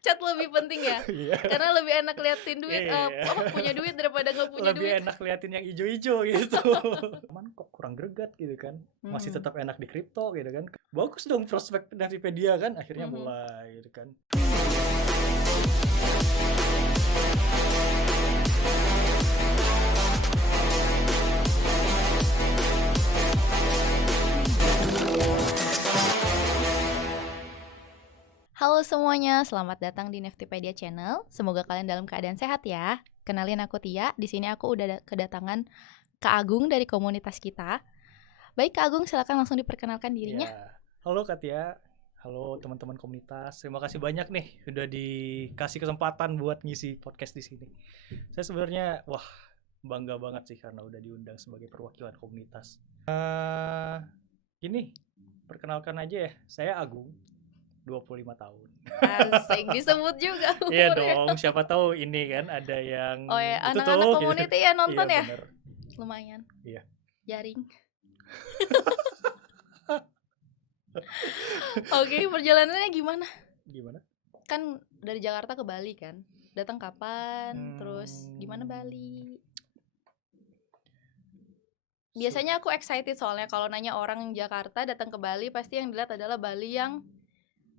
Chat lebih penting ya? Iya. Karena lebih enak liatin duit, Iya. punya duit daripada nggak punya Lebih duit. enak liatin yang ijo-ijo gitu. Cuman kok kurang greget gitu kan. Masih tetap enak di kripto gitu kan. Bagus dong prospek Nvidia kan. Akhirnya mulai gitu kan. Halo semuanya, selamat datang di Niftypedia Channel. Semoga kalian dalam keadaan sehat ya. Kenalin aku Tia. Di sini aku udah kedatangan Kak Agung dari komunitas kita. Baik Kak Agung, silakan langsung diperkenalkan dirinya. Ya. Halo Katia. Halo teman-teman komunitas. Terima kasih banyak nih udah dikasih kesempatan buat ngisi podcast di sini. Saya sebenarnya bangga banget sih karena udah diundang sebagai perwakilan komunitas. Gini, perkenalkan aja ya. Saya Agung. 25 tahun. Asik, disebut juga umurnya. Iya dong, siapa tahu ini kan ada yang Oh ya, itu anak-anak tuh, community ya nonton iya, ya? Bener. Lumayan. Iya. Jaring. Oke, perjalanannya gimana? Gimana? Kan dari Jakarta ke Bali kan? Datang kapan? Terus gimana Bali? Biasanya aku excited soalnya kalau nanya orang Jakarta datang ke Bali pasti yang dilihat adalah Bali yang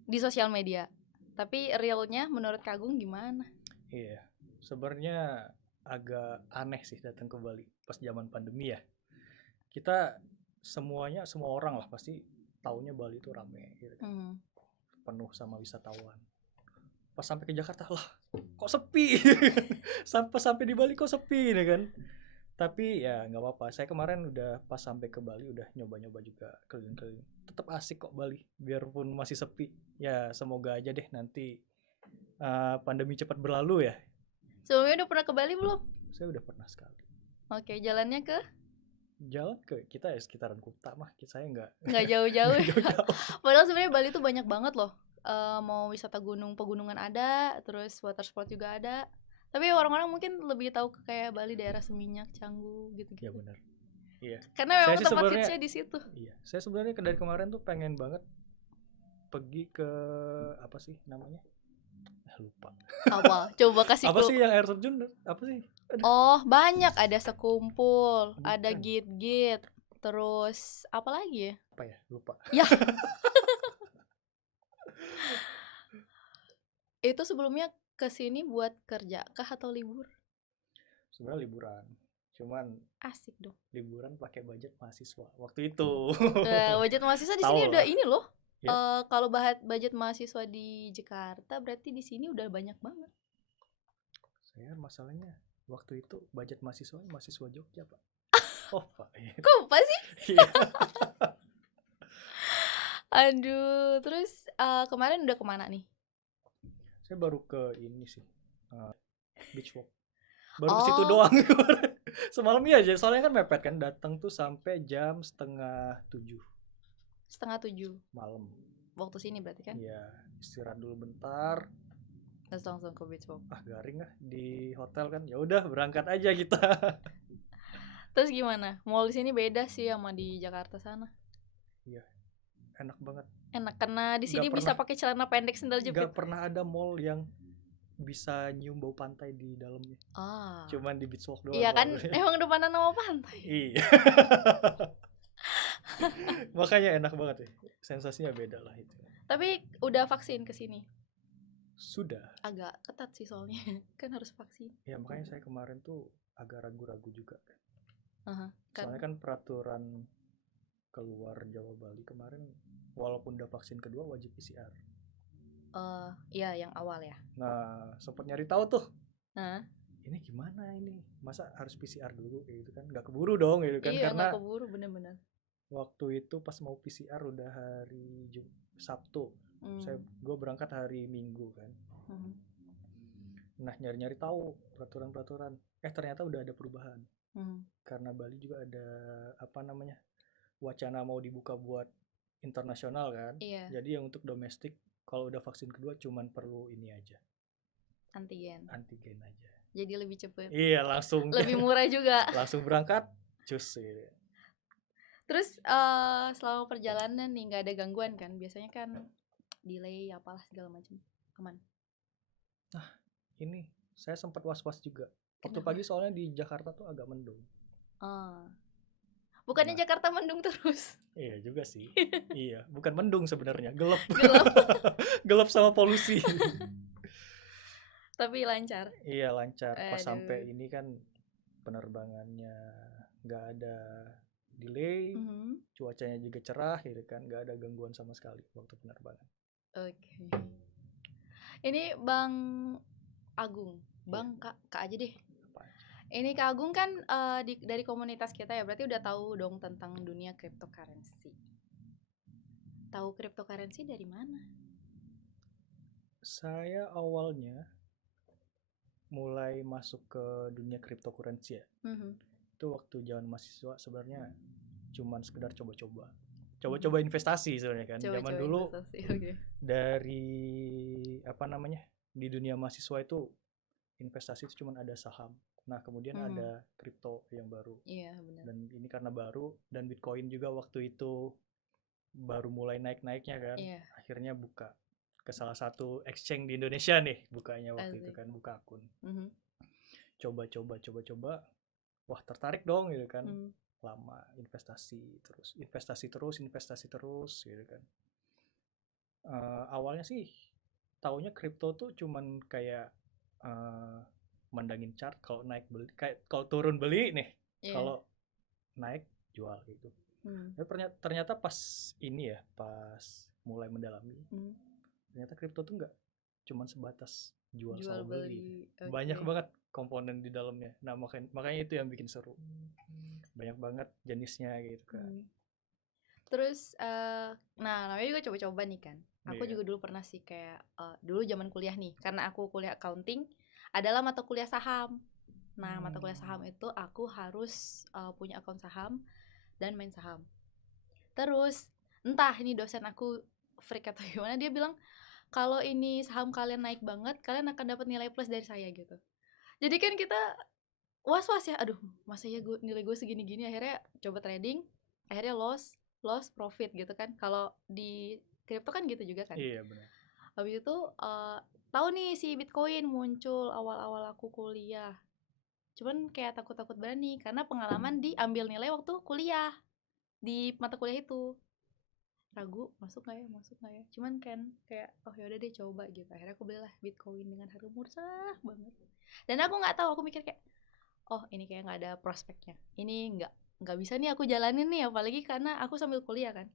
di sosial media. Tapi realnya menurut Kak Agung gimana? Iya, sebenarnya agak aneh sih datang ke Bali pas zaman pandemi ya. Kita semua orang lah pasti taunya Bali itu rame gitu kan. Penuh sama wisatawan. Pas sampai ke Jakarta lah kok sepi. sampai di Bali kok sepi nih kan. Tapi ya nggak apa-apa. Saya kemarin udah pas sampai ke Bali udah nyoba-nyoba juga keliling-keliling. Tetap asik kok Bali, biarpun masih sepi. Ya semoga aja deh nanti pandemi cepat berlalu ya. Sebelumnya udah pernah ke Bali belum? Saya udah pernah sekali. Oke, jalannya ke? Jalan ke kita ya sekitaran Kuta mah. Saya nggak jauh-jauh. jauh-jauh. Padahal sebenarnya Bali tuh banyak banget loh. Mau wisata pegunungan ada, terus water sport juga ada. Tapi orang-orang mungkin lebih tahu ke kayak Bali daerah Seminyak, Canggu gitu-gitu. Ya benar. Iya. Karena memang tempat hitsnya di situ. Iya. Saya sebenarnya dari kemarin tuh pengen banget pergi ke apa sih namanya? Lupa. Apa? Coba kasih apa clue. sih yang air terjun? Apa sih? Oh, banyak, ada Sekumpul, ada Git-Git, terus apa lagi ya? Apa ya? Lupa. Ya. Itu sebelumnya kesini buat kerja kah atau libur? Sebenarnya liburan. Cuman asik dong. Liburan pakai budget mahasiswa waktu itu. Budget mahasiswa di sini udah ini loh. Ya. Kalau budget mahasiswa di Jakarta berarti di sini udah banyak banget. Saya masalahnya waktu itu budget mahasiswa Jogja, Pak. Oh, Pak. Kok Pak sih? Iya. Aduh, terus kemarin udah kemana nih? Saya baru ke ini sih, beach walk. Baru ke situ doang. Semalam ya aja, soalnya kan mepet kan, datang tuh sampai jam 6:30. 6:30 malam. Waktu sini berarti kan? Iya, istirahat dulu bentar. Terus langsung ke beach walk. Garing di hotel kan. Ya udah, berangkat aja kita. Terus gimana? Mall di sini beda sih sama di Jakarta sana. Iya. Enak banget. Enak karena di sini bisa pakai celana pendek sendal jepit. Gak pernah ada mall yang bisa nyium bau pantai di dalamnya. Cuman di beach walk doang. Iya kan, emang depanan sama pantai. Iya. Makanya enak banget ya. Sensasinya beda lah itu. Tapi udah vaksin ke sini? Sudah. Agak ketat sih soalnya. Kan harus vaksin. Ya makanya saya kemarin tuh agak ragu-ragu juga kan. Soalnya kan peraturan keluar Jawa Bali kemarin walaupun udah vaksin kedua wajib PCR. Iya yang awal ya. Nah, sempat nyari tahu tuh. Ini gimana ini? Masa harus PCR dulu kayak gitu kan? Gak keburu dong gitu kan? Iya, karena gak keburu bener-bener. Waktu itu pas mau PCR udah hari Sabtu. Gue berangkat hari Minggu kan. Nah, nyari-nyari tahu peraturan-peraturan. Ternyata udah ada perubahan. Karena Bali juga ada wacana mau dibuka buat internasional kan. Iya. Jadi yang untuk domestik kalau udah vaksin kedua cuman perlu ini aja. Antigen aja. Jadi lebih cepet. Iya, langsung. Lebih murah juga. Langsung berangkat, cus gitu. Terus selama perjalanan nih nggak ada gangguan kan? Biasanya kan delay apalah segala macam. Aman. Nah, ini saya sempat was-was juga. Waktu Kenapa? pagi soalnya di Jakarta tuh agak mendung. Bukannya Nah. Jakarta mendung terus? Iya juga sih. Iya, bukan mendung sebenarnya, gelap. Gelap. Gelap sama polusi. Tapi lancar. Iya lancar. Pas Aduh. sampai ini kan penerbangannya nggak ada delay, cuacanya juga cerah, gitu kan, nggak ada gangguan sama sekali waktu penerbangan. Oke. Ini Bang Agung, Bang Iya. Kak aja deh. Apa aja? Ini Kak Agung kan dari komunitas kita ya, berarti udah tahu dong tentang dunia cryptocurrency. Tahu cryptocurrency dari mana? Saya awalnya mulai masuk ke dunia cryptocurrency ya. Itu waktu zaman mahasiswa sebenarnya cuman sekedar coba-coba investasi sebenarnya kan. Zaman dulu okay. Dari apa namanya, di dunia mahasiswa itu investasi itu cuman ada saham. Nah kemudian ada kripto yang baru. Iya benar. Dan ini karena baru, dan Bitcoin juga waktu itu baru mulai naik-naiknya kan. Iya. Akhirnya buka ke salah satu exchange di Indonesia nih, bukanya waktu itu kan, buka akun. Coba, wah tertarik dong gitu kan. Lama investasi terus gitu kan. Awalnya sih taunya kripto tuh cuman kayak mandangin chart, kalau naik beli, kayak kalau turun beli nih, kalau naik jual gitu. Tapi ternyata pas ini ya, pas mulai mendalami, ternyata kripto tuh nggak cuman sebatas jual sama beli. Banyak banget komponen di dalamnya. Nah makanya itu yang bikin seru. Banyak banget jenisnya gitu kan. Terus nah namanya juga coba-coba nih kan. Aku juga dulu pernah sih kayak dulu zaman kuliah nih, karena aku kuliah accounting, adalah mata kuliah saham. Nah mata kuliah saham itu aku harus punya akun saham dan main saham. Terus entah ini dosen aku freak atau gimana, dia bilang kalau ini saham kalian naik banget, kalian akan dapat nilai plus dari saya gitu. Jadi kan kita was-was ya, aduh masa ya nilai gue segini-gini. Akhirnya coba trading, akhirnya loss profit gitu kan. Kalau di kripto kan gitu juga kan. Iya benar. Habis itu tahu nih si Bitcoin muncul awal-awal aku kuliah. Cuman kayak takut-takut berani karena pengalaman diambil nilai waktu kuliah di mata kuliah itu. Ragu masuk nggak ya, cuman kan kayak oh yaudah deh coba gitu. Akhirnya aku belilah Bitcoin dengan harga murah banget, dan aku nggak tahu, aku mikir kayak oh ini kayak nggak ada prospeknya, ini nggak bisa nih aku jalanin nih, apalagi karena aku sambil kuliah kan.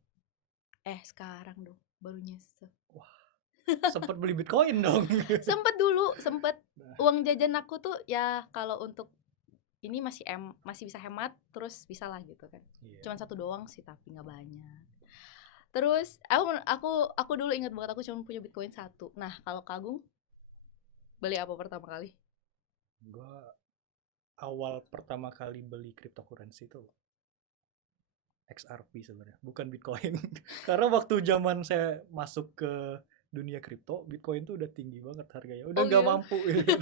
Sekarang dong baru nyesel. Wah, sempet beli Bitcoin dong. sempet uang jajan aku tuh ya kalau untuk ini masih bisa hemat, terus bisa lah gitu kan. Cuman satu doang sih tapi nggak banyak. Terus aku dulu ingat banget aku cuma punya Bitcoin 1. Nah kalau Kak Agung beli apa pertama kali? Gue awal pertama kali beli cryptocurrency itu XRP sebenarnya, bukan Bitcoin. Karena waktu zaman saya masuk ke dunia kripto, Bitcoin tuh udah tinggi banget harganya, udah nggak mampu gitu.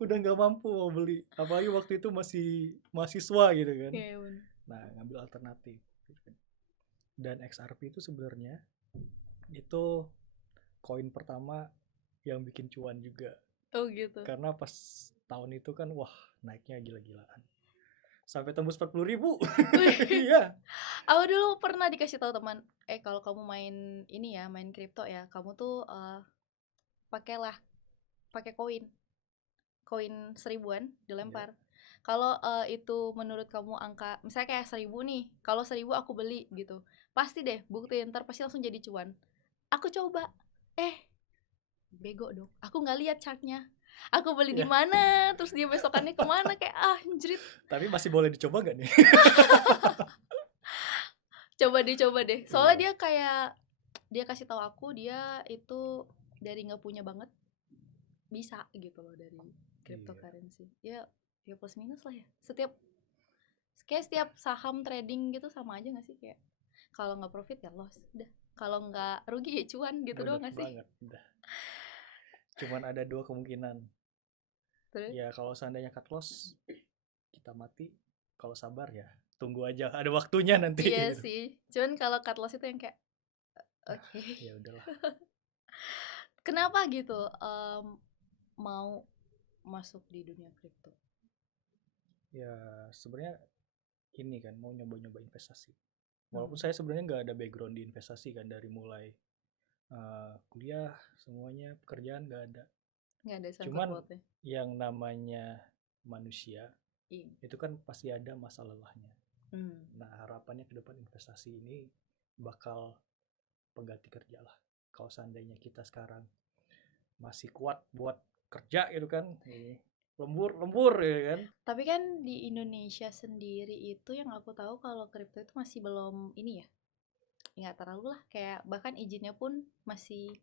Udah nggak mampu mau beli, apalagi waktu itu masih mahasiswa gitu kan. Nah ngambil alternatif gitu kan. Dan XRP itu sebenarnya itu koin pertama yang bikin cuan juga. Oh gitu. Karena pas tahun itu kan wah naiknya gila-gilaan, sampai tembus 40.000. Iya. Aku dulu pernah dikasih tahu teman, kalau kamu main ini ya, main kripto ya, kamu tuh pakai koin 1000-an dilempar. Kalau itu menurut kamu angka misalnya kayak 1000 nih, kalau 1000 aku beli gitu, pasti deh buktiin, ntar pasti langsung jadi cuan. Aku coba, bego dong, aku nggak lihat chartnya, aku beli di mana, terus dia besokannya kemana, kayak anjrit. Tapi masih boleh dicoba gak nih? Coba deh, soalnya dia kayak dia kasih tahu aku dia itu dari nggak punya banget bisa gitu loh dari cryptocurrency. Ya plus minus lah ya. Setiap saham trading gitu sama aja nggak sih, kayak kalau nggak profit ya loss, udah. Kalau nggak rugi ya cuan gitu doang nggak sih? Udah. Cuman ada 2 kemungkinan. Terus? Ya kalau seandainya cut loss kita mati, kalau sabar ya tunggu aja, ada waktunya nanti. Iya gitu sih. Cuman kalau cut loss itu yang kayak oke. Ya udahlah. Kenapa gitu mau masuk di dunia kripto? Ya sebenarnya ini kan mau nyoba-nyoba investasi. Walaupun saya sebenarnya nggak ada background di investasi kan, dari mulai kuliah semuanya, pekerjaan nggak ada. Nggak ada sangkut Cuman pautnya. yang namanya manusia Iya. itu kan pasti ada masa lelahnya. Hmm. Nah harapannya ke depan investasi ini bakal pengganti kerja lah. Kalau seandainya kita sekarang masih kuat buat kerja gitu kan, lembur ya kan. Tapi kan di Indonesia sendiri itu yang aku tahu kalau kripto itu masih belum ini ya, nggak terlalu lah, kayak bahkan izinnya pun masih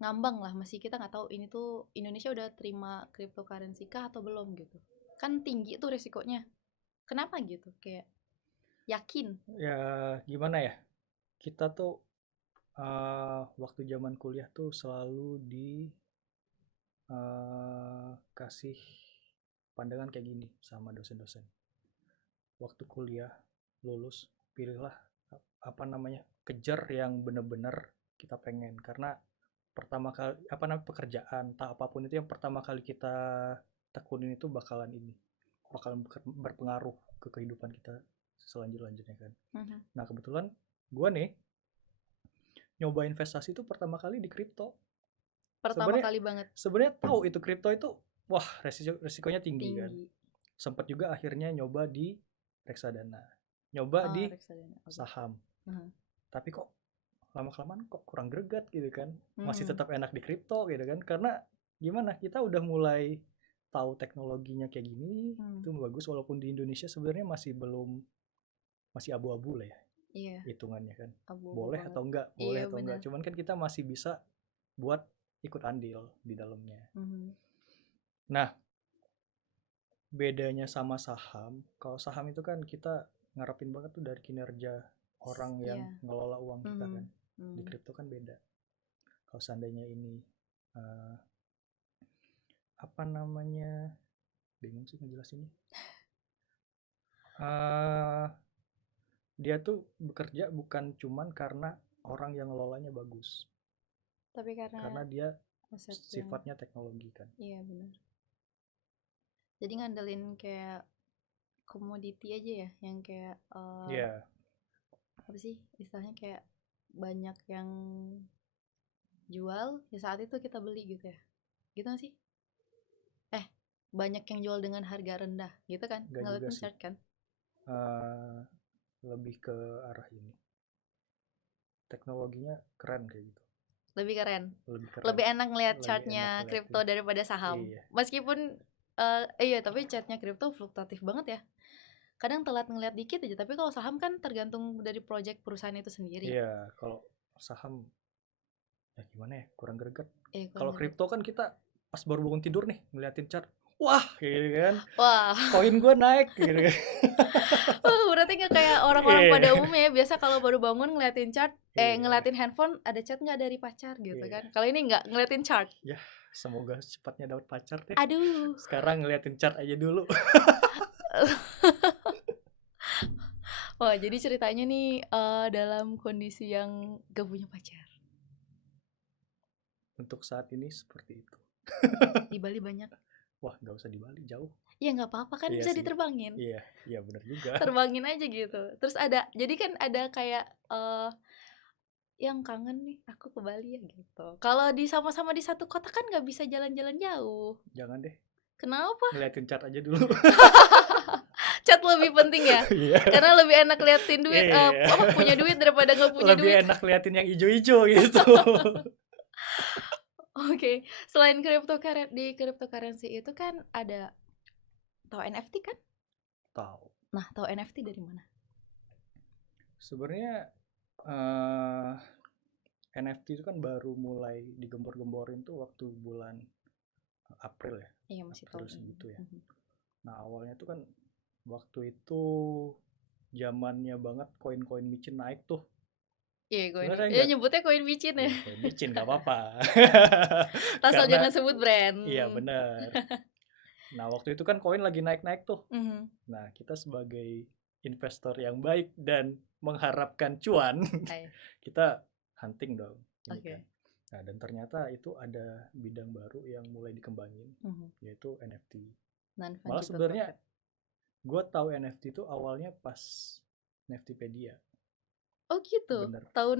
ngambang lah, masih kita nggak tahu ini tuh Indonesia udah terima cryptocurrency kah atau belum gitu. Kan tinggi tuh resikonya. Kenapa gitu? Kayak yakin. Ya gimana ya, kita tuh waktu zaman kuliah tuh selalu kasih pandangan kayak gini sama dosen-dosen. Waktu kuliah lulus, pilihlah apa namanya, kejar yang bener-bener kita pengen, karena pertama kali apa namanya pekerjaan tak apapun itu yang pertama kali kita tekunin itu bakalan berpengaruh ke kehidupan kita selanjutnya kan. Nah kebetulan gue nih nyoba investasi itu pertama kali di kripto. Pertama kali banget. Sebenarnya tahu itu kripto itu wah resikonya tinggi kan. Sempat juga akhirnya nyoba di reksadana, nyoba di reksadana. saham. Tapi kok lama-kelamaan kok kurang greget gitu kan. Masih tetap enak di kripto gitu kan, karena gimana, kita udah mulai tahu teknologinya kayak gini, itu bagus, walaupun di Indonesia sebenarnya masih abu-abu lah ya. Iya. Hitungannya kan. Boleh banget. Atau enggak, boleh iya, atau enggak. Cuman kan kita masih bisa buat ikut andil di dalamnya. Nah, bedanya sama saham, kalau saham itu kan kita ngarepin banget tuh dari kinerja orang yang ngelola uang kita kan. Di kripto kan beda. Kalau seandainya ini apa namanya, bingung sih ngejelasinnya. Dia tuh bekerja bukan cuman karena orang yang ngelolanya bagus, tapi karena dia sifatnya teknologi kan. Iya benar. Jadi ngandelin kayak komoditi aja ya, yang kayak apa sih istilahnya, kayak banyak yang jual ya saat itu kita beli gitu ya, gitu gak sih? Banyak yang jual dengan harga rendah gitu kan, ngeliatin chart kan. Lebih ke arah ini, teknologinya keren kayak gitu. Lebih keren. Lebih enak ngeliat chartnya kripto daripada saham. Iya. Meskipun iya, tapi chartnya kripto fluktuatif banget ya. Kadang telat ngeliat dikit aja, tapi kalau saham kan tergantung dari project perusahaan itu sendiri. Iya, kalau saham ya gimana ya, kurang greget. Kalau kripto kan kita pas baru bangun tidur nih ngeliatin chart, wah gitu kan, wah koin gue naik gitu kan. Berarti nggak kayak orang-orang pada umumnya ya, biasa kalau baru bangun ngeliatin chart, ngeliatin handphone ada chat nggak dari pacar gitu kan. Kalau ini nggak, ngeliatin chart. Ya semoga cepatnya dapat pacar deh. Aduh. Sekarang ngeliatin chart aja dulu. Wah, jadi ceritanya nih dalam kondisi yang gak punya pacar. Untuk saat ini seperti itu. Di Bali banyak. Wah, nggak usah di Bali, jauh. Ya nggak apa-apa kan, bisa diterbangin. Iya benar juga. Terbangin aja gitu. Terus ada, jadi kan ada kayak yang kangen nih, aku ke Bali ya gitu. Kalau sama-sama di satu kota kan nggak bisa jalan-jalan jauh. Jangan deh. Kenapa? Ngeliatin chart aja dulu. Chat lebih penting ya. Karena lebih enak liatin duit, punya duit daripada nggak punya duit. Lebih enak liatin yang ijo-ijo gitu. Oke, selain cryptocurrency itu kan ada, tahu NFT kan? Tahu. Nah, tahu NFT dari mana? Sebenarnya NFT itu kan baru mulai digembor-gemborin tuh waktu bulan April ya. Iya, masih tahun segitu ya. Nah, awalnya tuh kan waktu itu zamannya banget koin-koin micin naik tuh. Iya, nyebutnya koin micin ya. Koin micin gak apa-apa. Asal jangan sebut brand. Iya benar. Nah waktu itu kan koin lagi naik-naik tuh. Nah kita sebagai investor yang baik dan mengharapkan cuan, kita hunting dong. Kan. Nah, dan ternyata itu ada bidang baru yang mulai dikembangin, yaitu NFT. Malah sebenarnya gue tahu NFT itu awalnya pas Neftipedia. Oh gitu. Bener. Tahu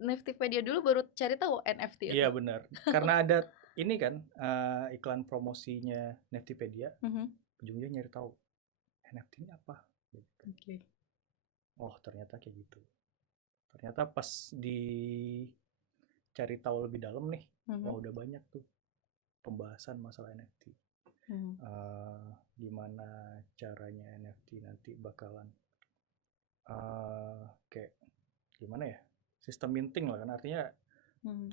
Neftipedia dulu baru cari tahu NFT itu. Iya benar. Karena ada ini kan iklan promosinya Neftipedia. Ujungnya nyari tahu NFT ini apa. Okay. Oh ternyata kayak gitu. Ternyata pas dicari tahu lebih dalam nih, wah udah banyak tuh pembahasan masalah NFT. Gimana caranya NFT nanti bakalan kayak gimana ya, sistem minting lah kan, artinya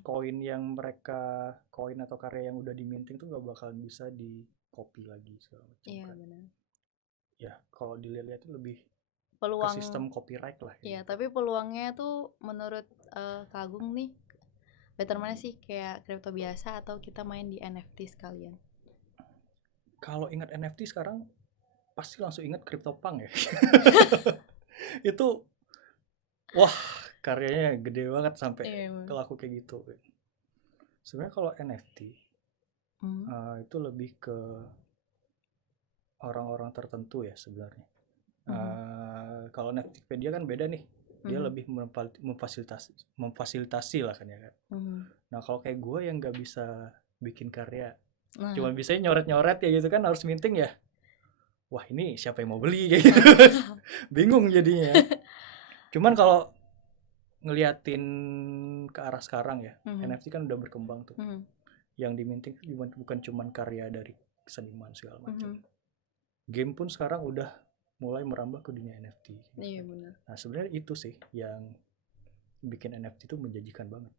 koin yang mereka, koin atau karya yang udah diminting tuh gak bakalan bisa di copy lagi segala macam. Iya kan. benar. Ya kalau dilihat itu lebih peluang ke sistem copyright lah. Iya gitu. Tapi peluangnya tuh menurut Kak Agung nih better mana sih, kayak kripto biasa atau kita main di NFT sekalian? Kalau ingat NFT sekarang pasti langsung ingat CryptoPunk ya. Itu wah karyanya gede banget sampai kelaku kayak gitu. Sebenarnya kalau NFT itu lebih ke orang-orang tertentu ya sebenarnya. Kalau Neftipedia kan beda nih, dia lebih memfasilitasi lah kan ya kan. Nah kalau kayak gue yang nggak bisa bikin karya, cuma bisa nyoret-nyoret ya gitu kan, harus minting ya. Wah ini siapa yang mau beli kayak gitu. Bingung jadinya. Cuman kalau ngeliatin ke arah sekarang ya, NFT kan udah berkembang tuh. Yang diminting bukan cuman karya dari seniman segala macam. Game pun sekarang udah mulai merambah ke dunia NFT. Iya benar. Nah sebenarnya itu sih yang bikin NFT itu menjanjikan banget.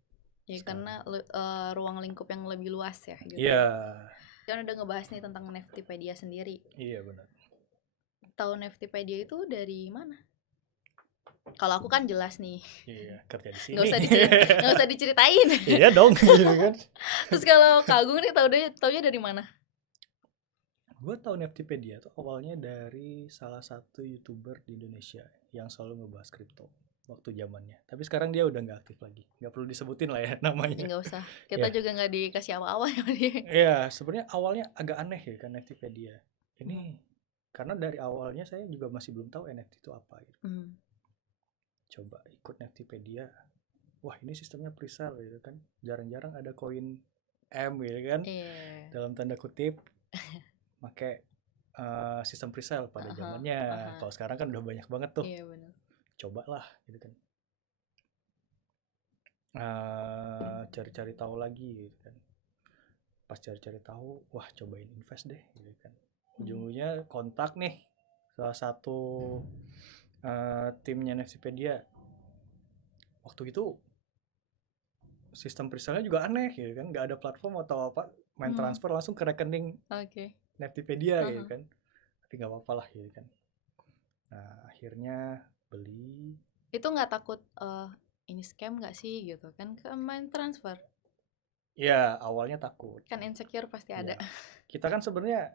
Ya karena ruang lingkup yang lebih luas ya. Gitu. Iya. Kan udah ngebahas nih tentang Neftipedia sendiri. Iya benar. Tahu Neftipedia itu dari mana? Kalau aku kan jelas nih. Iya, kerja di sini. Nggak usah diceritain. Iya dong, gitu kan. Terus kalau Kak Agung nih taunya dari mana? Gue tahu Neftipedia tuh awalnya dari salah satu YouTuber di Indonesia yang selalu ngebahas kripto waktu zamannya. Tapi sekarang dia udah nggak aktif lagi. Nggak perlu disebutin lah ya namanya. Nggak usah. Kita juga nggak dikasih awal-awal ya dia. Iya, sebenarnya awalnya agak aneh ya kan Neftipedia. Ini karena dari awalnya saya juga masih belum tahu NFT itu apa gitu. Coba ikut Neftipedia. Wah, ini sistemnya presale gitu kan. Jarang-jarang ada koin M gitu kan. Dalam tanda kutip. Pakai sistem presale pada zamannya. Kalau sekarang kan udah banyak banget tuh. Iya benar. Cobalah gitu kan. Cari-cari tahu lagi gitu kan. Pas cari-cari tahu, wah cobain invest deh gitu kan. Ujung-ujungnya kontak nih salah satu timnya Neftipedia. Waktu itu sistem presale-nya juga aneh gitu kan, nggak ada platform atau apa, main transfer langsung ke rekening Neftipedia gitu kan. Tapi nggak apa-apa lah gitu kan. Nah akhirnya beli. Itu nggak takut ini scam nggak sih gitu kan, ke main transfer? Ya awalnya takut. Kan insecure pasti ada. Kita kan sebenarnya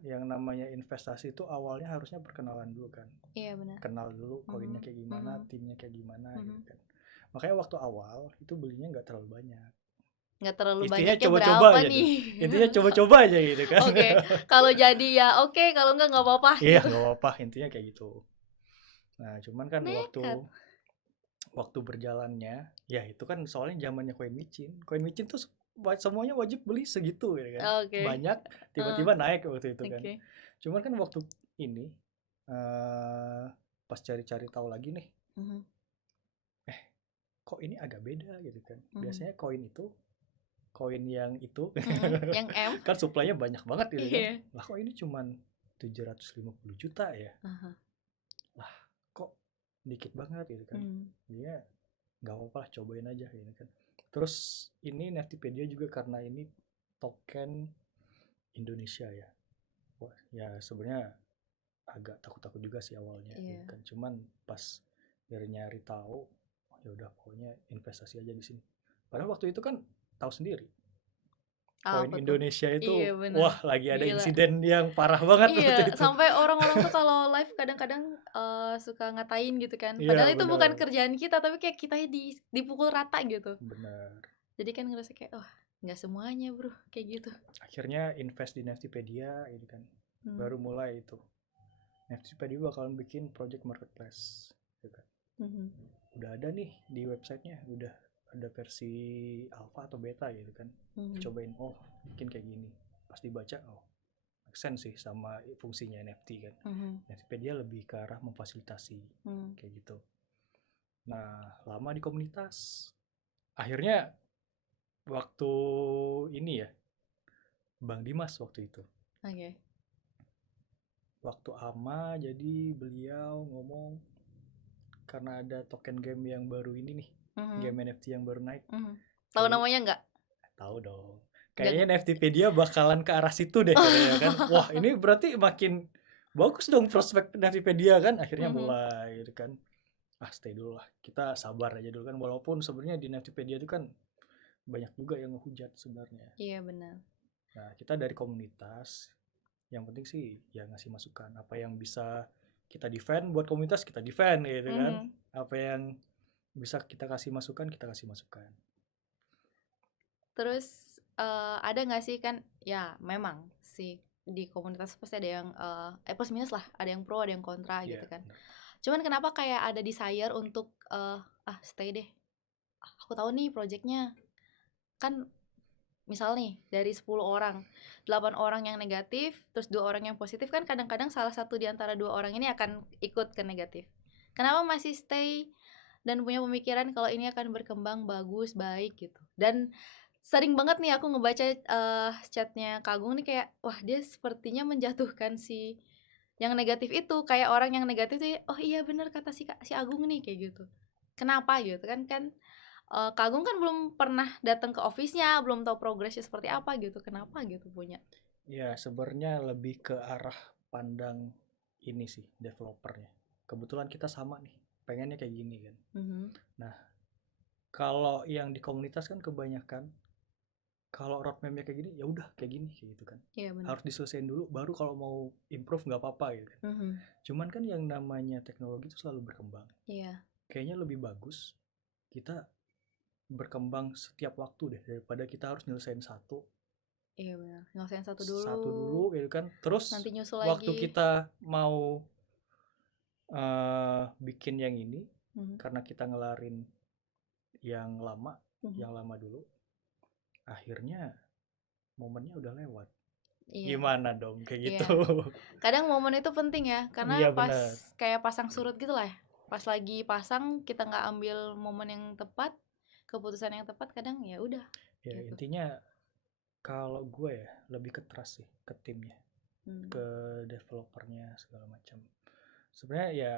yang namanya investasi itu awalnya harusnya perkenalan dulu kan. Iya benar. Kenal dulu koinnya kayak gimana, timnya kayak gimana gitu kan. Makanya waktu awal itu belinya nggak terlalu banyak. Nggak terlalu banyak ya berapa aja nih? Intinya coba-coba aja gitu kan. Oke. Kalau jadi ya oke, kalau nggak apa-apa. Iya nggak apa-apa, intinya kayak gitu. Nah cuman kan waktu berjalannya, ya itu kan soalnya zamannya koin micin tuh semuanya wajib beli segitu ya kan. Banyak tiba-tiba naik waktu itu kan. Cuman kan waktu ini pas cari-cari tahu lagi nih, kok ini agak beda gitu kan. Biasanya koin yang itu yang M kan suplainya banyak banget gitu kan. Lah kok ini cuman 750 juta ya. Lah kok dikit banget gitu kan. Dia nggak apa-apa lah, cobain aja gitu kan. Terus ini Neftipedia juga karena ini token Indonesia ya. Wah, ya sebenarnya agak takut-takut juga sih awalnya gitu kan. Cuman pas nyari tahu, ya udah pokoknya investasi aja di sini. Padahal waktu itu kan tahu sendiri. Koin Apa tuh? Indonesia Iya itu bener, wah lagi ada gila. insiden yang parah banget waktu Iya, itu. sampai orang-orang tuh kalau live kadang-kadang suka ngatain gitu kan. Iya Padahal itu bukan bener, kerjaan kita, tapi kayak kitanya dipukul rata gitu. bener. Jadi kan ngerasa kayak, wah nggak semuanya bro kayak gitu. Akhirnya invest di Neftipedia ini kan. Baru mulai itu. Neftipedia bakalan bikin project marketplace. Gitu kan. Udah ada nih di websitenya, udah ada versi alpha atau beta gitu kan. Cobain, oh bikin kayak gini. Pas dibaca, oh make sense sih sama fungsinya NFT kan. Neftipedia lebih ke arah memfasilitasi kayak gitu. Nah, lama di komunitas. Akhirnya waktu ini ya, Bang Dimas waktu itu. Oke. Waktu AMA, jadi beliau ngomong karena ada token game yang baru ini nih, game NFT yang baru naik. Tahu namanya nggak? Tahu dong. Kayaknya Neftipedia bakalan ke arah situ deh katanya kan. Wah, ini berarti makin bagus dong prospek Neftipedia kan. Akhirnya mulai gitu kan. Stay dulu lah. Kita sabar aja dulu kan. Walaupun sebenarnya di Neftipedia itu kan banyak juga yang ngehujat sebenarnya. Iya benar. Nah, kita dari komunitas, yang penting sih ya ngasih masukan. Apa yang bisa kita defend buat komunitas, kita defend gitu kan. Apa yang bisa kita kasih masukan, kita kasih masukan. Terus ada nggak sih kan, ya memang sih di komunitas pasti ada yang plus minus lah, ada yang pro, ada yang kontra gitu kan. Cuman kenapa kayak ada desire untuk stay deh, aku tahu nih projectnya kan, misal nih dari 10 orang 8 orang yang negatif terus 2 orang yang positif kan, kadang-kadang salah satu di antara 2 orang ini akan ikut ke negatif. Kenapa masih stay dan punya pemikiran kalau ini akan berkembang bagus, baik gitu. Dan sering banget nih aku ngebaca chatnya Kak Agung nih kayak, wah dia sepertinya menjatuhkan si yang negatif itu, kayak orang yang negatif sih, oh iya bener kata si Agung nih kayak gitu. Kenapa gitu kan Kak Agung kan belum pernah datang ke office-nya, belum tahu progresnya seperti apa gitu. Kenapa gitu punya? Ya sebenarnya lebih ke arah pandang ini sih developernya. Kebetulan kita sama nih, pengennya kayak gini kan. Nah, kalau yang di komunitas kan kebanyakan kalau roadmap-nya kayak gini, ya udah kayak gini kayak gitu kan. Iya, harus diselesaikan dulu, baru kalau mau improve nggak apa-apa gitu kan. Cuman kan yang namanya teknologi itu selalu berkembang. Iya. Kayaknya lebih bagus kita berkembang setiap waktu deh, daripada kita harus nyelesain satu. Iya benar, nyelesain satu Satu dulu dulu gitu kan. Terus nanti nyusul waktu lagi. kita mau bikin yang ini, karena kita ngelarin yang lama, dulu, akhirnya momennya udah lewat. Iya. Gimana dong kayak Iya. gitu. Kadang momen itu penting ya, karena Iya, pas benar. kayak pasang surut gitu lah ya. Pas lagi pasang kita nggak ambil momen yang tepat, keputusan yang tepat, kadang ya udah. Ya gitu. intinya kalau gue ya lebih ke trust sih ke timnya, ke developernya segala macam. Sebenarnya ya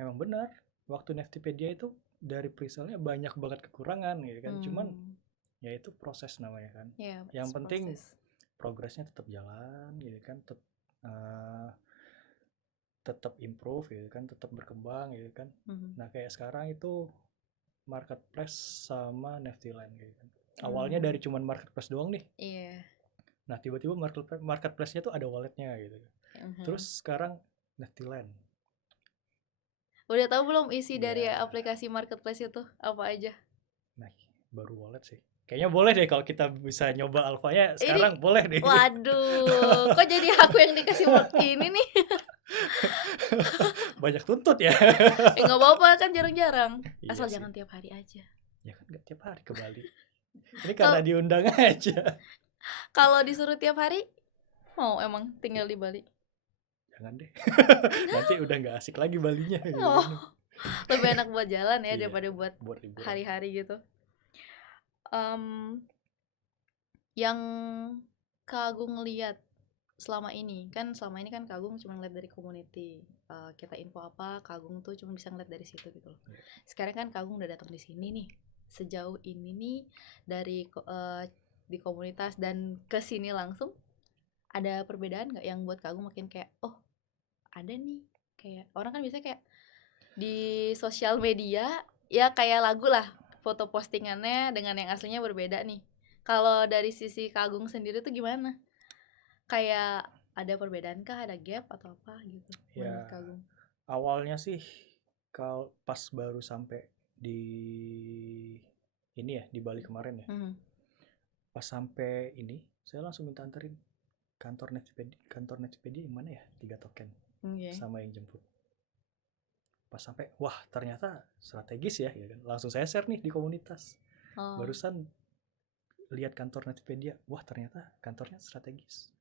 memang benar waktu Neftipedia itu dari presale-nya banyak banget kekurangan gitu kan. Cuman ya itu proses namanya kan. Yeah, yang penting proses. progresnya tetap jalan gitu kan, tetap improve gitu kan, tetap berkembang gitu kan. Nah kayak sekarang itu marketplace sama Neftiland gitu kan. Awalnya dari cuman marketplace doang nih. Iya. Nah tiba-tiba marketplace-nya tuh ada walletnya gitu. Terus sekarang Neftiland. Udah tahu belum isi dari aplikasi marketplace itu apa aja? Nah baru wallet sih. Kayaknya boleh deh kalau kita bisa nyoba alfanya sekarang. Boleh deh. Waduh, kok jadi aku yang dikasih ini nih? Banyak tuntut ya. Nggak apa-apa kan, jarang-jarang. Asal Iya jangan sih. tiap hari aja. Ya kan nggak tiap hari ke Bali. Ini karena diundang aja. Kalau disuruh tiap hari, mau emang tinggal di Bali? Jangan deh. Nanti udah nggak asik lagi Balinya. Lebih enak buat jalan ya daripada buat liburan. hari-hari gitu. Yang Kak Agung ngeliat selama ini kan Kak Agung cuma ngeliat dari community, kita info apa Kak Agung tuh cuma bisa ngeliat dari situ gitu loh. Sekarang kan Kak Agung udah datang di sini nih, sejauh ini nih dari di komunitas dan ke sini langsung, ada perbedaan nggak yang buat Kak Agung makin kayak, oh ada nih, kayak orang kan biasanya kayak di sosial media ya kayak lagu lah, foto postingannya dengan yang aslinya berbeda nih. Kalau dari sisi Kak Agung sendiri tuh gimana? Kayak ada perbedaan kah, ada gap atau apa gitu menurut Kak Agung? Awalnya sih kalau pas baru sampai di ini ya, di Bali kemarin ya. Pas sampai ini saya langsung minta anterin kantor Netpedia yang mana ya, 3 token sama yang jemput. Pas sampai, wah ternyata strategis ya kan. Langsung saya share nih di komunitas. Barusan lihat kantor Netpedia, wah ternyata kantornya strategis.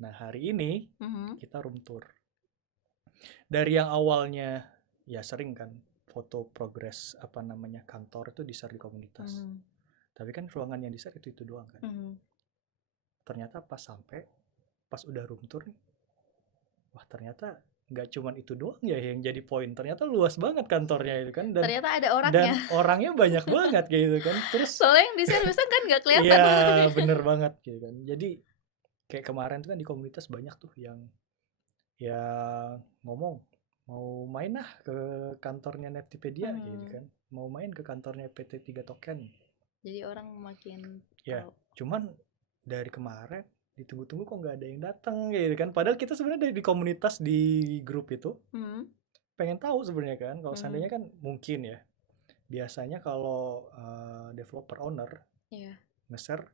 Nah hari ini kita room tour. Dari yang awalnya ya sering kan foto progres kantor itu di-share di komunitas. Tapi kan ruangan yang di-share itu doang kan. Ternyata pas udah room tour nih, wah ternyata nggak cuman itu doang ya yang jadi poin. Ternyata luas banget kantornya itu kan, dan ternyata ada orangnya. Dan orangnya banyak banget gitu kan. Terus soalnya yang di-share bisa kan nggak kelihatan. Iya bener banget gitu kan. Jadi kayak kemarin tuh kan di komunitas banyak tuh yang ngomong mau main ke kantornya Netpedia gitu kan, mau main ke kantornya PT 3 Token. Jadi orang makin cuman dari kemarin ditunggu-tunggu kok nggak ada yang datang gitu kan, padahal kita sebenarnya di komunitas di grup itu pengen tahu sebenarnya kan, kalau seandainya kan mungkin ya biasanya kalau developer owner nge-share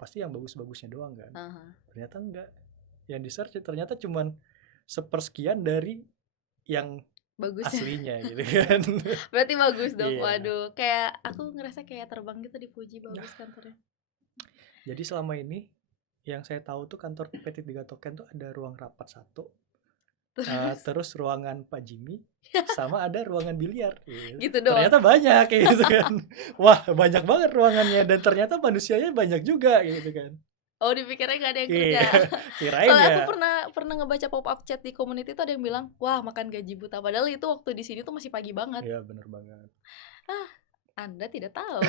pasti yang bagus-bagusnya doang kan. Ternyata enggak, yang di-share ternyata cuman sepersekian dari yang bagus aslinya gitu kan. Berarti bagus dong. Waduh, kayak aku ngerasa kayak terbang gitu dipuji bagus kantornya. Jadi selama ini yang saya tahu tuh kantor PT 3 Token tuh ada ruang rapat 1, terus ruangan Pak Jimmy, sama ada ruangan biliar gitu doang. Ternyata banyak gitu kan. Wah banyak banget ruangannya, dan ternyata manusianya banyak juga gitu kan. Oh, dipikirnya gak ada yang kerja. Kirain soalnya ya. Aku pernah ngebaca pop-up chat di community tuh ada yang bilang, wah makan gaji buta. Padahal itu waktu di sini tuh masih pagi banget. Iya bener banget. Anda tidak tahu.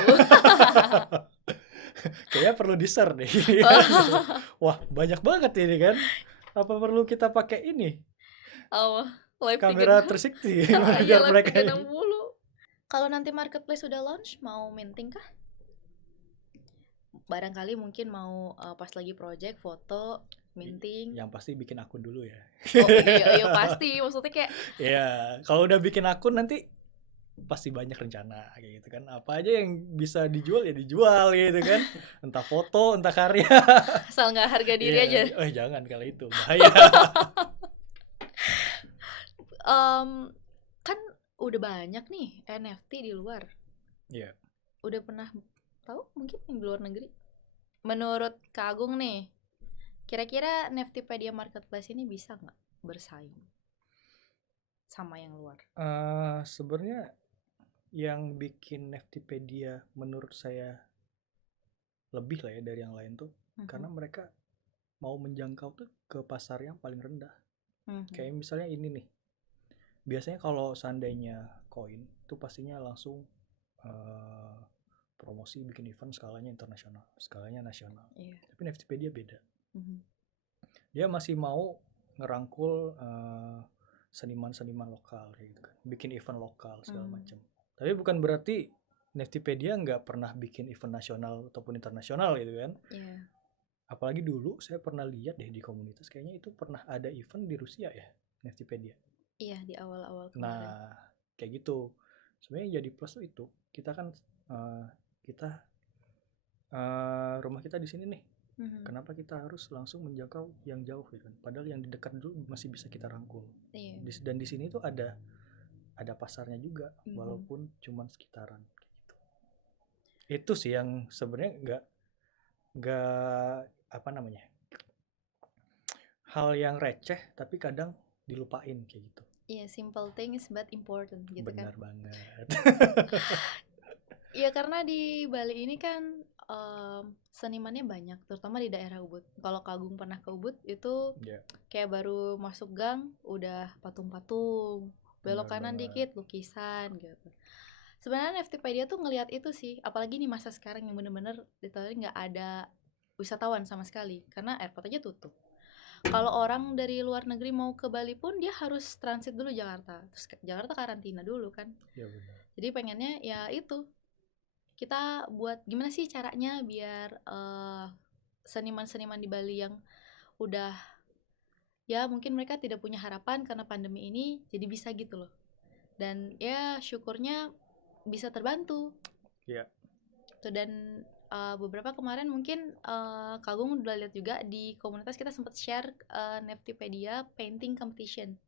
Kayaknya perlu di-share deh. Wah banyak banget ini kan. Apa perlu kita pakai ini? Live kamera 360 biar mereka 360. Kalau nanti marketplace sudah launch, mau minting kah? Barangkali mungkin mau pas lagi project foto minting. Yang pasti bikin akun dulu ya. Iya pasti, maksudnya kayak kalau udah bikin akun nanti pasti banyak rencana kayak gitu kan. Apa aja yang bisa dijual ya dijual gitu kan. Entah foto, entah karya. Asal nggak harga diri aja. Jangan, kalau itu bahaya. Kan udah banyak nih NFT di luar. Iya. Udah pernah tahu mungkin yang di luar negeri? Menurut Kak Agung nih, kira-kira Neftipedia Marketplace ini bisa nggak bersaing sama yang luar? Sebenarnya yang bikin Neftipedia menurut saya lebih lah ya dari yang lain tuh, karena mereka mau menjangkau tuh ke pasar yang paling rendah. Kayak misalnya ini nih, biasanya kalau seandainya koin tuh pastinya langsung promosi bikin event skalanya internasional, skalanya nasional. Tapi Neftipedia beda. Dia masih mau ngerangkul seniman-seniman lokal kayak gitu kan, bikin event lokal segala macam. Tapi bukan berarti Neftipedia nggak pernah bikin event nasional ataupun internasional gitu kan. Apalagi dulu saya pernah lihat deh di komunitas, kayaknya itu pernah ada event di Rusia ya Neftipedia. Iya, di awal-awal kemarin. Nah kayak gitu. Sebenarnya jadi plus tuh itu, kita kan rumah kita di sini nih. Kenapa kita harus langsung menjangkau yang jauh gitu kan? Padahal yang di dekat dulu masih bisa kita rangkul. Dan di sini tuh ada pasarnya juga, walaupun cuman sekitaran gitu. Itu sih yang sebenarnya nggak hal yang receh tapi kadang dilupain kayak gitu. Iya, simple things but important gitu. Benar kan. Benar banget. Iya, karena di Bali ini kan senimannya banyak, terutama di daerah Ubud. Kalau Kak Agung pernah ke Ubud itu kayak baru masuk gang udah patung-patung, belok kanan dikit lukisan gitu. Sebenarnya Neftipedia tuh ngelihat itu sih, apalagi di masa sekarang yang bener-bener literally nggak ada wisatawan sama sekali karena airport aja tutup. Kalau orang dari luar negeri mau ke Bali pun dia harus transit dulu Jakarta, terus Jakarta karantina dulu kan. Iya benar. Jadi pengennya ya itu kita buat gimana sih caranya biar seniman-seniman di Bali yang udah ya mungkin mereka tidak punya harapan karena pandemi ini jadi bisa gitu loh. Dan ya syukurnya bisa terbantu. Iya. Tuh, dan beberapa kemarin mungkin Kak Agung udah lihat juga di komunitas kita sempat share Neftipedia painting competition.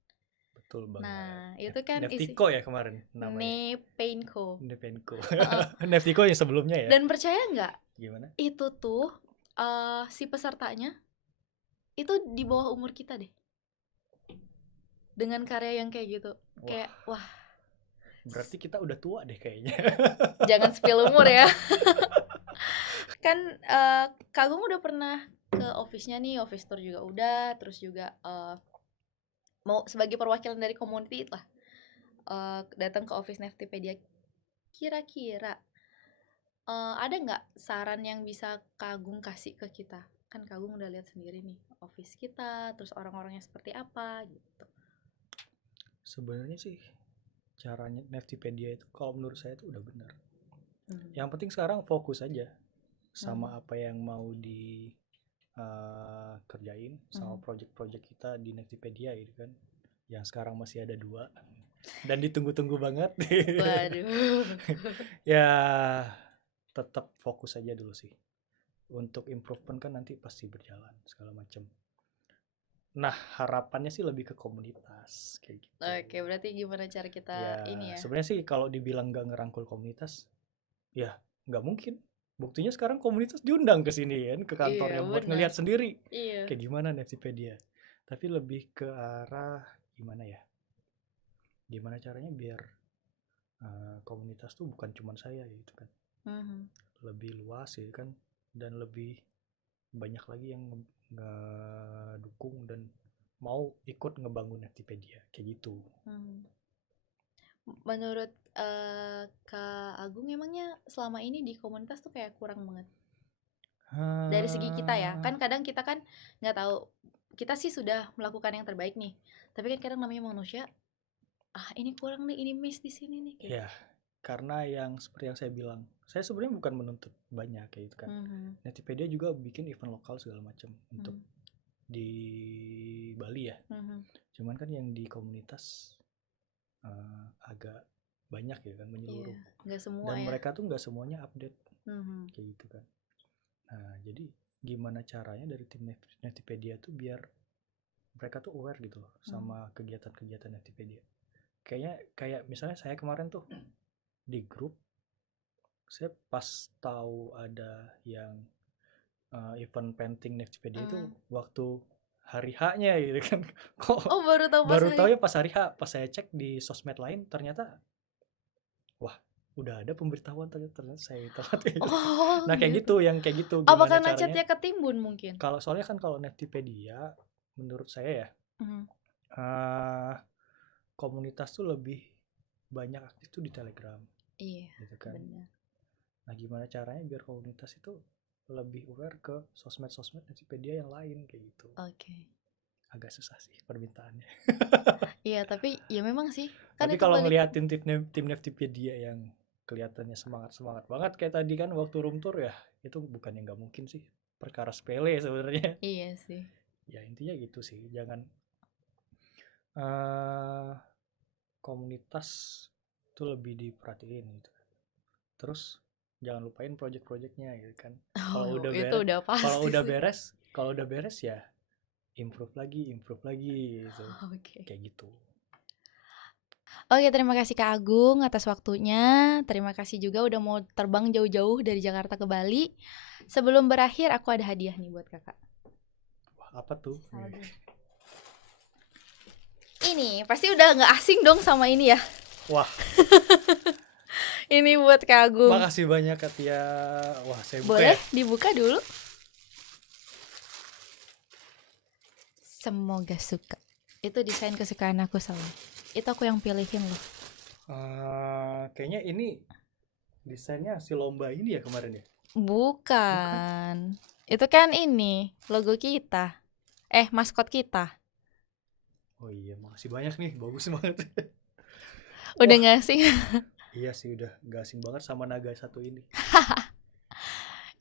Betul banget. Nah, itu kan Neftico ya kemarin namanya. Nepaintco. Neftico yang sebelumnya ya. Dan percaya nggak? Gimana? Itu tuh si pesertanya itu di bawah umur kita deh. Dengan karya yang kayak gitu. Wah. Kayak wah. Berarti kita udah tua deh kayaknya. Jangan spill umur ya. Kan Kak Agung udah pernah ke office-nya nih, office tour juga udah, terus juga mau sebagai perwakilan dari community lah datang ke office Neftipedia. Kira-kira ada nggak saran yang bisa Kak Agung kasih ke kita? Kan Kak Agung udah lihat sendiri nih office kita, terus orang-orangnya seperti apa gitu. Sebenarnya sih caranya Neftipedia itu kalau menurut saya itu udah benar. Yang penting sekarang fokus aja sama apa yang mau kerjain sama project-project kita di Neftipedia gitu kan, yang sekarang masih ada 2 dan ditunggu-tunggu banget. Waduh. Ya tetap fokus aja dulu sih. Untuk improvement kan nanti pasti berjalan segala macam. Nah harapannya sih lebih ke komunitas kayak gitu. Oke, berarti gimana cara kita ya, ini ya? Sebenarnya sih kalau dibilang nggak ngerangkul komunitas, ya nggak mungkin. Buktinya sekarang komunitas diundang ke sini kan, ke kantornya buat ngelihat sendiri kayak gimana Neftipedia. Tapi lebih ke arah gimana ya? Gimana caranya biar komunitas tuh bukan cuma saya gitu kan. Lebih luas ya kan, dan lebih banyak lagi yang ngedukung dan mau ikut ngebangun Neftipedia kayak gitu. Menurut Kak Agung emangnya selama ini di komunitas tuh kayak kurang banget dari segi kita ya, kan kadang kita kan nggak tahu, kita sih sudah melakukan yang terbaik nih, tapi kan kadang namanya manusia, ini kurang nih, ini miss di sini nih kayak. Ya karena yang seperti yang saya bilang, saya sebenarnya bukan menuntut banyak kayak gitu kan. Neftipedia juga bikin event lokal segala macam untuk di Bali ya. Cuman kan yang di komunitas agak banyak ya kan, menyeluruh. Nggak semua dan ya. Mereka tuh nggak semuanya update kayak gitu kan. Nah jadi gimana caranya dari tim Neftipedia tuh biar mereka tuh aware gitu loh sama kegiatan-kegiatan Neftipedia. Kayak misalnya saya kemarin tuh di grup, saya pas tahu ada yang event painting Neftipedia itu waktu hari H-nya gitu kan. Baru tahu ya pas hari H. Pas saya cek di sosmed lain ternyata wah udah ada pemberitahuan, ternyata saya telat. Nah kayak gitu, yang kayak gitu. Apa karena chatnya ketimbun mungkin? Soalnya kan kalau Neftipedia menurut saya ya komunitas tuh lebih banyak aktif tuh di Telegram. Iya gitu kan. Benar. Nah gimana caranya biar komunitas itu lebih aware ke sosmed Neftipedia yang lain kayak gitu. Oke. Agak susah sih permintaannya. Iya tapi ya memang sih kan. Tapi kalau ngeliatin tim Neftipedia yang kelihatannya semangat banget kayak tadi kan waktu room tour ya, itu bukan yang nggak mungkin sih, perkara sepele sebenarnya. Iya sih. Ya intinya gitu sih, jangan komunitas itu lebih diperhatiin gitu. Terus jangan lupain project-projectnya gitu kan. Kalau udah beres ya improve lagi gitu. Kayak gitu. Oke, terima kasih Kak Agung atas waktunya. Terima kasih juga udah mau terbang jauh-jauh dari Jakarta ke Bali. Sebelum berakhir aku ada hadiah nih buat Kakak. Wah, apa tuh? Ini pasti udah gak asing dong sama ini ya. Wah. Ini buat Kak Agung. Makasih banyak Katia. Wah, saya buka. Boleh dibuka dulu? Semoga suka. Itu desain kesukaan aku soalnya. Itu aku yang pilihin loh. Kayaknya ini desainnya si lomba ini ya kemarin ya? Bukan. Itu kan ini logo kita. Maskot kita. Oh iya, makasih banyak nih, bagus banget. Udah ngasih. Iya sih, udah gak asing banget sama naga satu ini.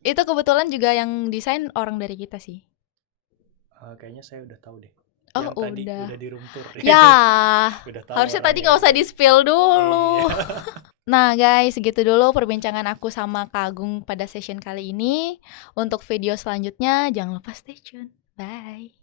Itu kebetulan juga yang desain orang dari kita sih. Kayaknya saya udah tahu deh. Oh, Yang tadi udah. udah di room tour. Ya, Udah tahu harusnya tadi orangnya. gak usah di-spill dulu. Iya. Nah guys, segitu dulu perbincangan aku sama Kak Agung pada session kali ini. Untuk video selanjutnya, jangan lupa stay tune. Bye.